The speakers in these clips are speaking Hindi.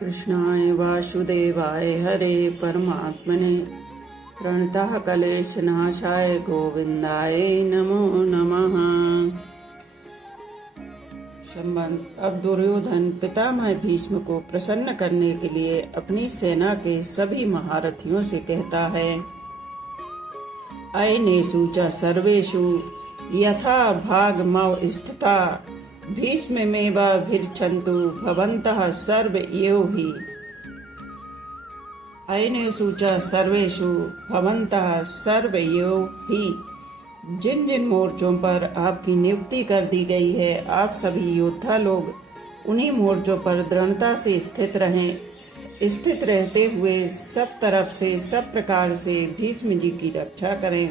कृष्णाय वासुदेवाय हरे परमात्मने प्रणतः क्लेशनाशाय गोविंदाय नमो नमः। संबंध। अब दुर्योधन पितामह भीष्म को प्रसन्न करने के लिए अपनी सेना के सभी महारथियों से कहता है, अयनेषु च सर्वेषु यथा भागमव स्थिता भीष्ममेवाभिरक्षन्तु भवन्तः सर्व एव हि। अयनेषु च सर्वेषु भवन्तः सर्व एव हि। जिन जिन मोर्चों पर आपकी नियुक्ति कर दी गई है, आप सभी योद्धा लोग उन्हीं मोर्चों पर दृढ़ता से स्थित रहें। स्थित रहते हुए सब तरफ से सब प्रकार से भीष्म जी की रक्षा करें।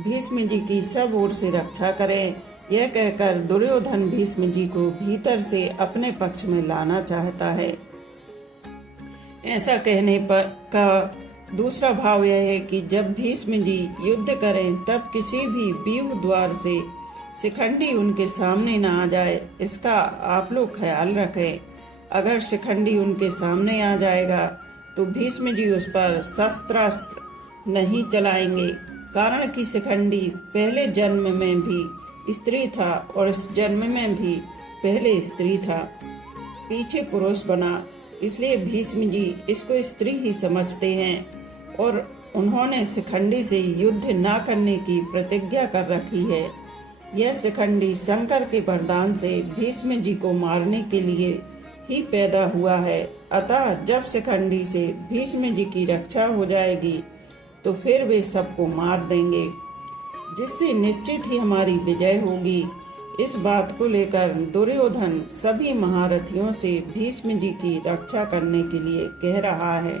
भीष्म जी की सब ओर से रक्षा करें। यह कहकर दुर्योधन भीष्म जी को भीतर से अपने पक्ष में लाना चाहता है। ऐसा कहने पर का दूसरा भाव यह है कि जब भीष्म जी युद्ध करें तब किसी भी व्यूह द्वार से शिखंडी उनके सामने न आ जाए, इसका आप लोग ख्याल रखें। अगर शिखंडी उनके सामने आ जाएगा तो भीष्म जी उस पर शस्त्रास्त्र नहीं चलाएंगे, कारण कि शिखंडी पहले जन्म में भी स्त्री था और इस जन्म में भी पहले स्त्री था, पीछे पुरुष बना। इसलिए भीष्म जी इसको स्त्री ही समझते हैं और उन्होंने शिखंडी से युद्ध न करने की प्रतिज्ञा कर रखी है। यह शिखंडी शंकर के वरदान से भीष्म जी को मारने के लिए ही पैदा हुआ है। अतः जब शिखंडी से भीष्म जी की रक्षा हो जाएगी तो फिर वे सबको मार देंगे, जिससे निश्चित ही हमारी विजय होगी। इस बात को लेकर दुर्योधन सभी महारथियों से भीष्म जी की रक्षा करने के लिए कह रहा है।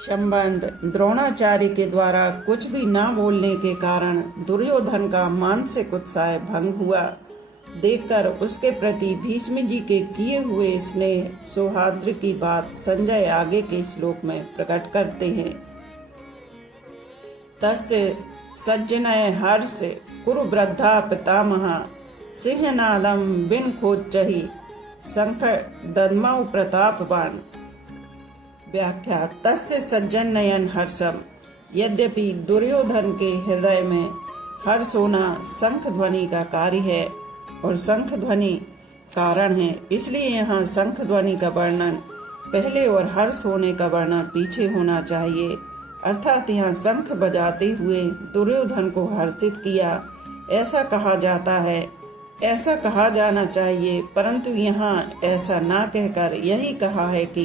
संबंध। द्रोणाचार्य के द्वारा कुछ भी न बोलने के कारण दुर्योधन का मानसिक उत्साह भंग हुआ। देखकर उसके प्रति भीष्म जी के किए हुए स्नेह सौहार्द की बात संजय आगे के श्लोक में प्रकट करते हैं। तस्य सज्जनय हर्ष कुरु वृद्धा पितामह सिंहनादम बिन खोच्चहि शंख दद्मौ प्रतापवान। व्याख्या। तस्य सज्जनयन हर्षम। यद्यपि दुर्योधन के हृदय में हर्ष होना शंख ध्वनि का कार्य है और शंख ध्वनि कारण है, इसलिए यहाँ शंख ध्वनि का वर्णन पहले और हर्ष होने का वर्णन पीछे होना चाहिए। अर्थात यहाँ शंख बजाते हुए दुर्योधन को हर्षित किया, ऐसा कहा जाता है। ऐसा कहा जाना चाहिए, परंतु यहाँ ऐसा ना कहकर यही कहा है कि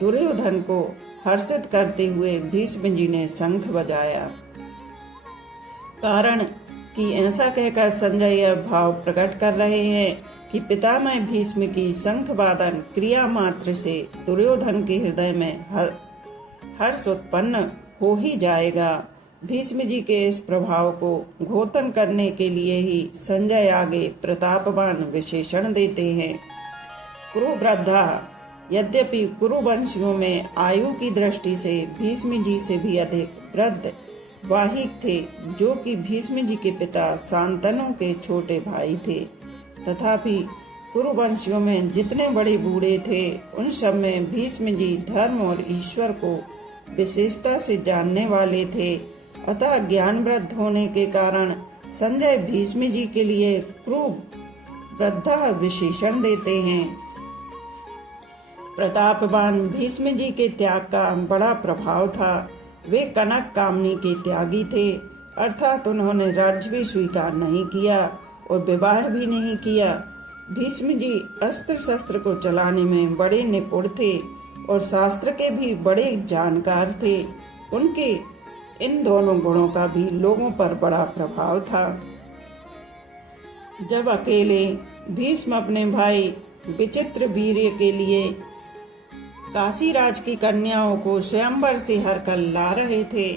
दुर्योधन को हर्षित करते हुए भीष्म जी ने शंख बजाया। कारण कि ऐसा कहकर संजय यह भाव प्रकट कर रहे हैं कि पितामह भीष्म की शंख वादन क्रिया मात्र से दुर्योधन के हृदय में हर्ष उत्पन्न हो ही जाएगा। भीष्म जी के इस प्रभाव को घोतन करने के लिए ही संजय आगे प्रतापवान विशेषण देते हैं। कुरु वृद्धा। यद्यपि कुरु वंशियों में आयु की दृष्टि से भीष्म जी से भी अधिक वृद्ध वाहिक थे, जो कि भीष्म जी के पिता शांतनु के छोटे भाई थे। तथापि कुरुवंशियों में जितने बड़े बूढ़े थे उन सब में भीष्म जी धर्म और ईश्वर को विशेषता से जानने वाले थे। अतः ज्ञान वृद्ध होने के कारण संजय भीष्म जी के लिए कुरु वृद्धा विशेषण देते हैं। प्रतापवान। भीष्म जी के त्याग का बड़ा प्रभाव था। वे कनक कामनी के त्यागी थे, अर्थात उन्होंने राज्य भी स्वीकार नहीं किया और विवाह भी नहीं किया। भीष्म जी अस्त्र शस्त्र को चलाने में बड़े निपुण थे और शास्त्र के भी बड़े जानकार थे। उनके इन दोनों गुणों का भी लोगों पर बड़ा प्रभाव था। जब अकेले भीष्म अपने भाई विचित्र वीर्य के लिए काशीराज की कन्याओं को स्वयंवर से हरकर ला रहे थे,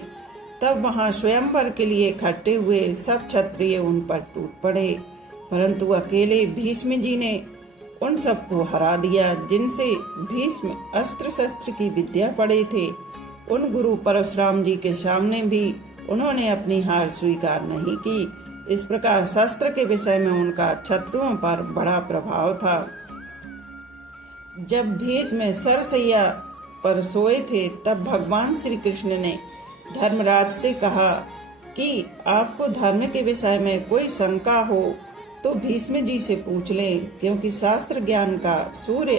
तब वहां स्वयंवर के लिए इकट्ठे हुए सब क्षत्रिय उन पर टूट पड़े, परंतु अकेले भीष्म जी ने उन सबको हरा दिया जिनसे भीष्म अस्त्र शस्त्र की विद्या पढ़े थे। उन गुरु परशुराम जी के सामने भी उन्होंने अपनी हार स्वीकार नहीं की। इस प्रकार शस्त्र के विषय में उनका शत्रुओं पर बड़ा प्रभाव था। जब भीष्म सरसैया पर सोए थे तब भगवान श्री कृष्ण ने धर्मराज से कहा कि आपको धर्म के विषय में कोई शंका हो तो भीष्म जी से पूछ लें, क्योंकि शास्त्र ज्ञान का सूर्य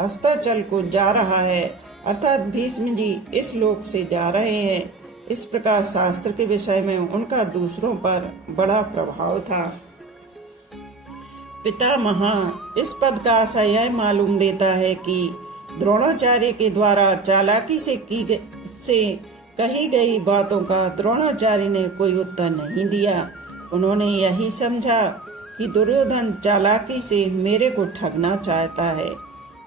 अस्ताचल को जा रहा है, अर्थात भीष्म जी इस लोक से जा रहे हैं। इस प्रकार शास्त्र के विषय में उनका दूसरों पर बड़ा प्रभाव था। पितामह इस पद का आशय यह मालूम देता है कि द्रोणाचार्य के द्वारा चालाकी से कही गई बातों का द्रोणाचार्य ने कोई उत्तर नहीं दिया। उन्होंने यही समझा कि दुर्योधन चालाकी से मेरे को ठगना चाहता है,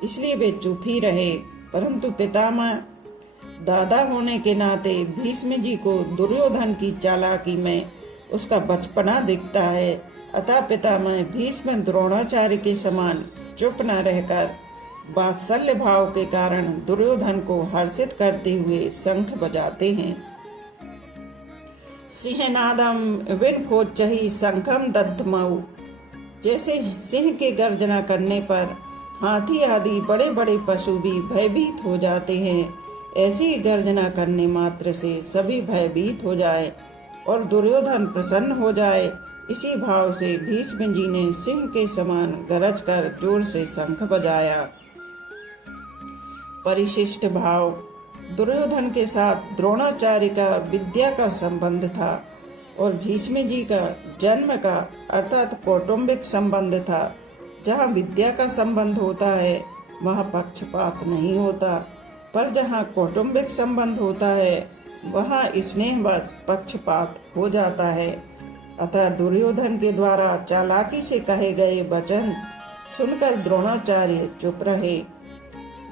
इसलिए वे चुप ही रहे। परंतु पितामह दादा होने के नाते भीष्म जी को दुर्योधन की चालाकी में उसका बचपना दिखता है। अतः पितामह भीष्म द्रोणाचार्य के समान चुप न रहकर वात्सल्य भाव के कारण दुर्योधन को हर्षित करते हुए शंख बजाते हैं। सिंहनादम विनखोच्चहि शंखम दद्मौ। जैसे सिंह के गर्जना करने पर हाथी आदि बड़े बड़े पशु भी भयभीत हो जाते हैं, ऐसी गर्जना करने मात्र से सभी भयभीत हो जाए और दुर्योधन प्रसन्न हो जाए, इसी भाव से भीष्म जी ने सिंह के समान गरज कर जोर से शंख बजाया। परिशिष्ट भाव। दुर्योधन के साथ द्रोणाचार्य का विद्या का संबंध था और भीष्म जी का जन्म का अर्थात कौटुंबिक संबंध था। जहाँ विद्या का संबंध होता है वहाँ पक्षपात नहीं होता, पर जहाँ कौटुंबिक संबंध होता है वहाँ स्नेहवश पक्षपात हो जाता है। अतः दुर्योधन के द्वारा चालाकी से कहे गए वचन सुनकर द्रोणाचार्य चुप रहे,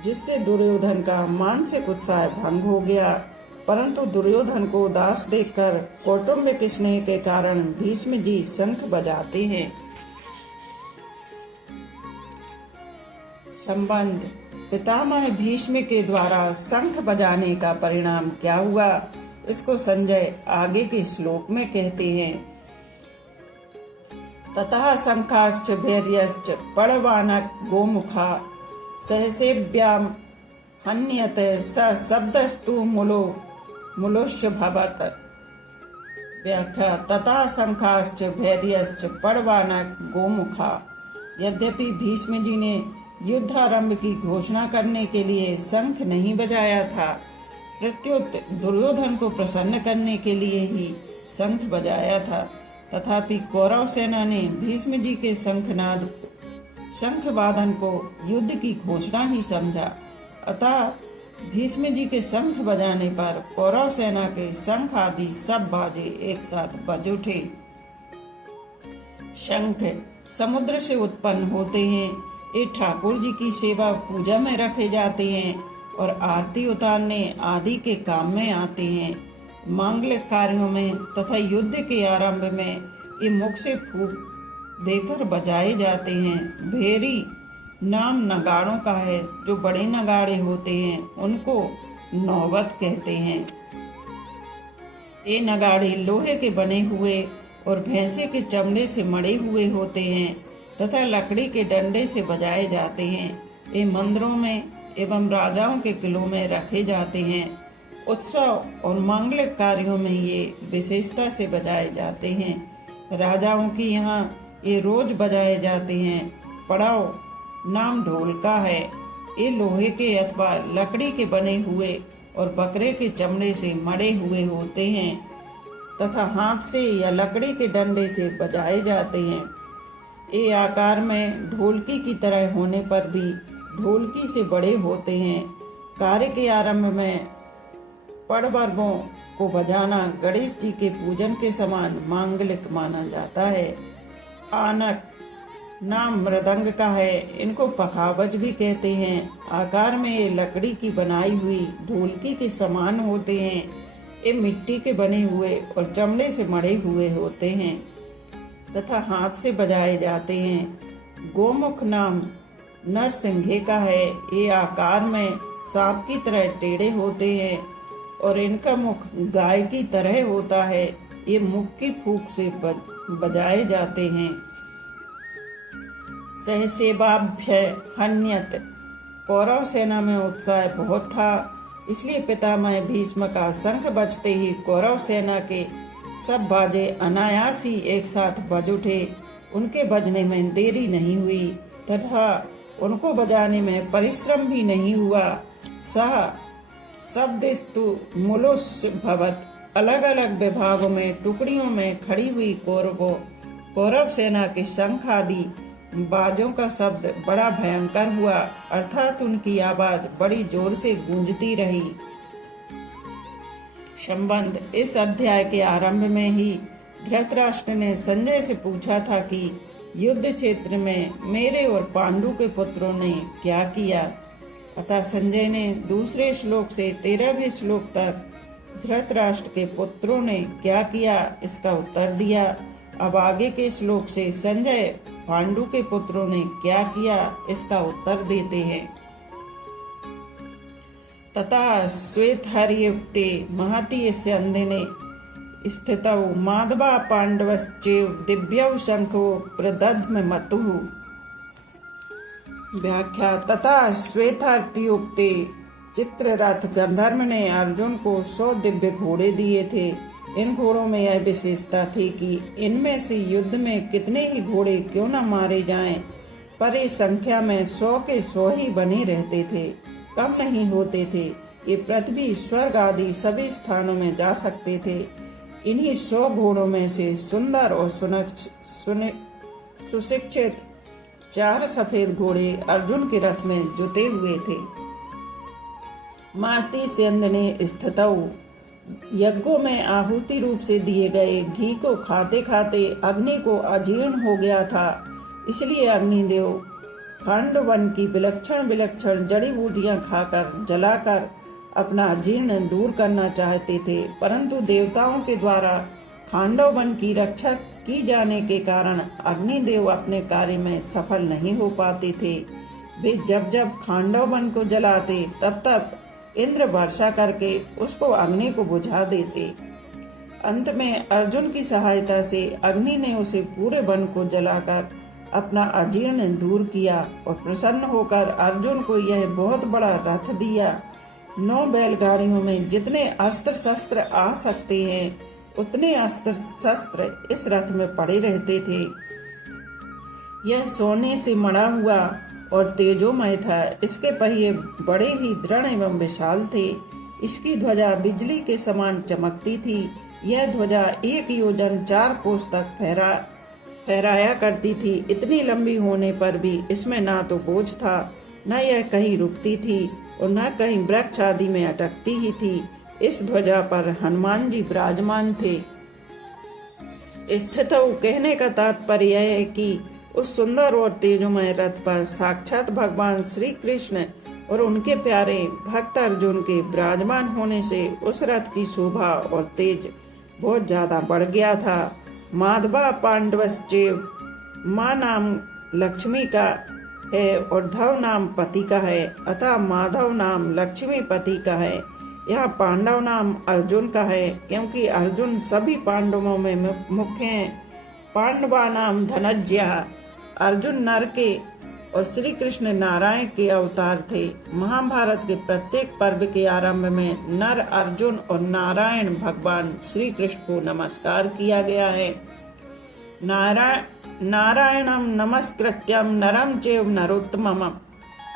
जिससे दुर्योधन का मानसिक उत्साह भंग हो गया। परंतु दुर्योधन को उदास देखकर कौटुंबिक स्नेह के कारण भीष्म जी शंख बजाते हैं। संबंध। पितामह भीष्म के द्वारा शंख बजाने का परिणाम क्या हुआ, इसको संजय आगे के श्लोक में कहते हैं। ततः शंखाश्च भैर्यश्च पड़वानक गोमुखा सहसेभ्याम हन्यत स शब्दस्तु मुलोश्च भवत। व्याख्या। तथा शंखाश्च भैर्यश्च पड़वानक गोमुखा। यद्यपि भीष्म जी ने युद्ध आरंभ की घोषणा करने के लिए शंख नहीं बजाया था, प्रत्युत दुर्योधन को प्रसन्न करने के लिए ही शंख बजाया था। तथापि कौरव सेना ने भीष्म जी के शंख वादन को युद्ध की घोषणा ही समझा। अतः भीष्म जी के शंख बजाने पर कौरव सेना के शंख आदि सब बाजे एक साथ बज उठे। शंख समुद्र से उत्पन्न होते हैं। ये ठाकुर जी की सेवा पूजा में रखे जाते हैं और आरती उतारने आदि के काम में आते हैं। मांगलिक कार्यों में तथा युद्ध के आरंभ में ये मुख से फूंक देकर बजाए जाते हैं। भेरी नाम नगाड़ों का है। जो बड़े नगाड़े होते हैं उनको नौबत कहते हैं। ये नगाड़े लोहे के बने हुए और भैंसे के चमड़े से मड़े हुए होते हैं तथा लकड़ी के डंडे से बजाए जाते हैं। ये मंदिरों में एवं राजाओं के किलों में रखे जाते हैं। उत्सव और मांगलिक कार्यों में ये विशेषता से बजाए जाते हैं। राजाओं की यहाँ ये रोज बजाए जाते हैं। पड़ाव नाम ढोल का है। ये लोहे के अथवा लकड़ी के बने हुए और बकरे के चमड़े से मड़े हुए होते हैं तथा हाथ से या लकड़ी के डंडे से बजाए जाते हैं। ये आकार में ढोलकी की तरह होने पर भी ढोलकी से बड़े होते हैं। कार्य के आरंभ में पड़वर्गों को बजाना गणेश जी के पूजन के समान मांगलिक माना जाता है। आनक नाम मृदंग का है। इनको पखावज भी कहते हैं। आकार में ये लकड़ी की बनाई हुई ढोलकी के समान होते हैं। ये मिट्टी के बने हुए और चमड़े से मड़े हुए होते हैं तथा हाथ से बजाए जाते हैं। गोमुख नाम नरसिंघे का है। ये आकार में सांप की तरह टेढ़े होते हैं और इनका मुख गाय की तरह होता है। ये मुख की फूंक से बजाए जाते हैं। सहसेवाभ्य हन्यत। कौरव सेना में उत्साह बहुत था, इसलिए पितामह भीष्म का शंख बजते ही कौरव सेना के सब बाजे अनायास ही एक साथ बज उठे। उनके बजने में देरी नहीं हुई तथा उनको बजाने में परिश्रम भी नहीं हुआ। सह शब्दस्तु मुलुस भवत। अलग अलग विभागों में टुकड़ियों में खड़ी हुई कौरव सेना के शंख आदि बाजों का शब्द बड़ा भयंकर हुआ, अर्थात उनकी आवाज बड़ी जोर से गूंजती रही। संबंध। इस अध्याय के आरंभ में ही धृतराष्ट्र ने संजय से पूछा था कि युद्ध क्षेत्र में मेरे और पांडु के पुत्रों ने क्या किया। अतः संजय ने दूसरे श्लोक से 13वें श्लोक तक धृतराष्ट्र के पुत्रों ने क्या किया इसका उत्तर दिया। अब आगे के श्लोक से संजय पांडु के पुत्रों ने क्या किया इसका उत्तर देते हैं। तथा श्वेतहर्युक्ते महति स्यन्दिने स्थितौ माधवा पांडवश्चैव दिव्यौ शंखो प्रदध्म मतुः। व्याख्या। तथा श्वेतहर्युक्ते चित्ररथ गंधर्व ने अर्जुन को 100 दिव्य घोड़े दिए थे। इन घोड़ों में यह विशेषता थी कि इनमें से युद्ध में कितने ही घोड़े क्यों न मारे जाएं, पर इस संख्या में 100 के 100 ही बने रहते थे, कम नहीं होते थे। ये पृथ्वी स्वर्ग आदि सभी स्थानों में जा सकते थे। इन्हीं 100 घोड़ों में से सुंदर और सुशिक्षित 4 सफेद घोड़े अर्जुन के रथ में जुटे हुए थे। माति स्यन्दने स्थितौ। यज्ञों में आहुति रूप से दिए गए घी को खाते खाते अग्नि को अजीर्ण हो गया था, इसलिए अग्निदेव खंड वन की विलक्षण विलक्षण जड़ी बूटियां खाकर जलाकर अपना अजीर्ण दूर करना चाहते थे, परंतु देवताओं के द्वारा खांडव वन की रक्षा की जाने के कारण अग्निदेव अपने कार्य में सफल नहीं हो पाते थे। वे जब जब खांडव वन को जलाते तब तब इंद्र वर्षा करके उसको अग्नि को बुझा देते। अंत में अर्जुन की सहायता से अग्नि ने उसे पूरे वन को जलाकर अपना अजीर्ण दूर किया और प्रसन्न होकर अर्जुन को यह बहुत बड़ा रथ दिया। 9 बैलगाड़ियों में जितने अस्त्र शस्त्र आ सकते हैं उतने अस्त्र शस्त्र इस रथ में पड़े रहते थे। यह सोने से मढ़ा हुआ और तेजोमय था। इसके पहिए बड़े ही दृढ़ एवं विशाल थे। इसकी ध्वजा बिजली के समान चमकती थी। यह ध्वजा 1 योजन 4 कोस तक फहराया करती थी। इतनी लंबी होने पर भी इसमें ना तो बोझ था, न यह कहीं रुकती थी और न कहीं वृक्ष आदि में अटकती ही थी। इस ध्वजा पर हनुमान जी विराजमान थे। स्थितौ कहने का तात्पर्य यह है कि उस सुंदर और तेजोमय रथ पर साक्षात भगवान श्री कृष्ण और उनके प्यारे भक्त अर्जुन के विराजमान होने से उस रथ की शोभा और तेज बहुत ज्यादा बढ़ गया था। माधवा पांडवश्चैव। माँ नाम लक्ष्मी का है और धव नाम पति का है, अतः माधव नाम लक्ष्मी पति का है। यहाँ पांडव नाम अर्जुन का है, क्योंकि अर्जुन सभी पांडवों में मुख्य हैं। पांडवा नाम धनंजय। अर्जुन नर के और श्री कृष्ण नारायण के अवतार थे। महाभारत के प्रत्येक पर्व के आरंभ में नर अर्जुन और नारायण भगवान श्री कृष्ण को नमस्कार किया गया है। नारायणम नमस्कृत्यम नरम चैव नरोत्तमम्।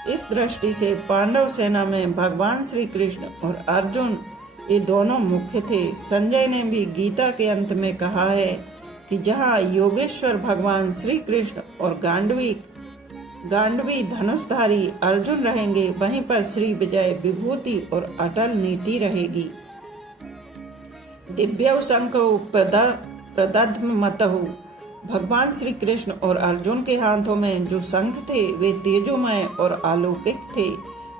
इस दृष्टि से पांडव सेना में भगवान श्री कृष्ण और अर्जुन ये दोनों मुख्य थे। संजय ने भी गीता के अंत में कहा है कि जहाँ योगेश्वर भगवान श्री कृष्ण और गांडवी धनुषधारी अर्जुन रहेंगे, वहीं पर श्री विजय विभूति और अटल नीति रहेगी। दिव्यौ शंखौ प्रदध्म मतहु। भगवान श्री कृष्ण और अर्जुन के हाथों में जो शंख थे वे तेजोमय और अलौकिक थे।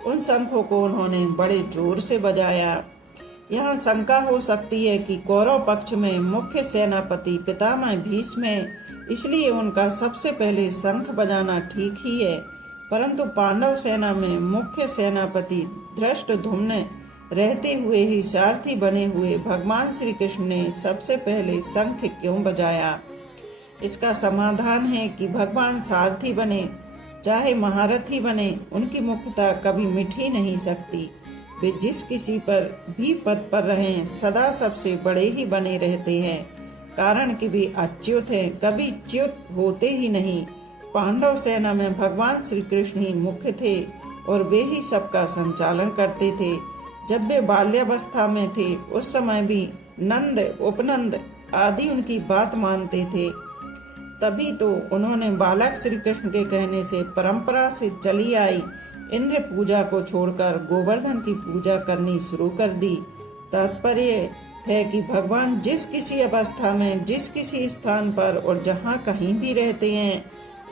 उन शंखों को उन्होंने बड़े जोर से बजाया। यहाँ शंका हो सकती है कि कौरव पक्ष में मुख्य सेनापति पितामह भीष्म है, इसलिए उनका सबसे पहले शंख बजाना ठीक ही है, परंतु पांडव सेना में मुख्य सेनापति धृष्टद्युम्न रहते हुए ही सारथी बने हुए भगवान श्री कृष्ण ने सबसे पहले शंख क्यों बजाया? इसका समाधान है कि भगवान सारथी बने, चाहे महारथी बने, उनकी मुख्यता कभी मिट ही नहीं सकती। वे जिस किसी पर भी पद पर रहें, सदा सबसे बड़े ही बने रहते हैं, कारण कि वे अच्युत हैं, कभी च्युत होते ही नहीं। पांडव सेना में भगवान श्री कृष्ण ही मुख्य थे और वे ही सबका संचालन करते थे। जब वे बाल्यावस्था में थे, उस समय भी नंद, उपनंद आदि उनकी बात मानते थे। तभी तो उन्होंने बालक श्री कृष्ण के कहने से परंपरा से चली आई इंद्र पूजा को छोड़कर गोवर्धन की पूजा करनी शुरू कर दी। तात्पर्य है कि भगवान जिस किसी अवस्था में, जिस किसी स्थान पर और जहाँ कहीं भी रहते हैं,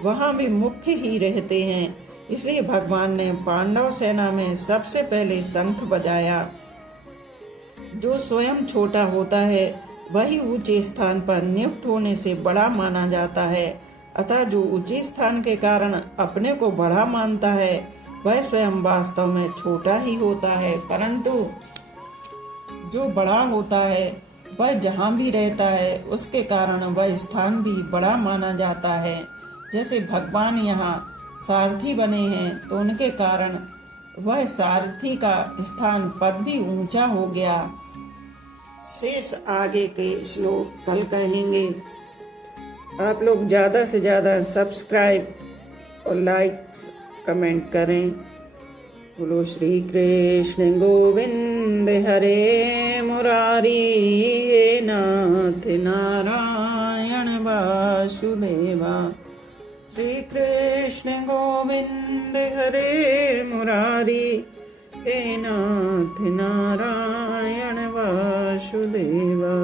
वहाँ भी मुख्य ही रहते हैं। इसलिए भगवान ने पांडव सेना में सबसे पहले शंख बजाया। जो स्वयं छोटा होता है वही ऊंचे स्थान पर नियुक्त होने से बड़ा माना जाता है, अतः जो ऊंचे स्थान के कारण अपने को बड़ा मानता है वह स्वयं वास्तव में छोटा ही होता है। परंतु जो बड़ा होता है वह जहाँ भी रहता है उसके कारण वह स्थान भी बड़ा माना जाता है। जैसे भगवान यहाँ सारथी बने हैं तो उनके कारण वह सारथी का स्थान पद भी ऊंचा हो गया। शेष आगे के श्लोक कल कहेंगे। आप लोग ज़्यादा से ज़्यादा सब्सक्राइब और लाइक कमेंट करें। बोलो श्री कृष्ण गोविंद हरे मुरारी, हे नाथ नारायण वासुदेवा। श्री कृष्ण गोविंद हरे मुरारी, हे नाथ नारायण वासुदेवा।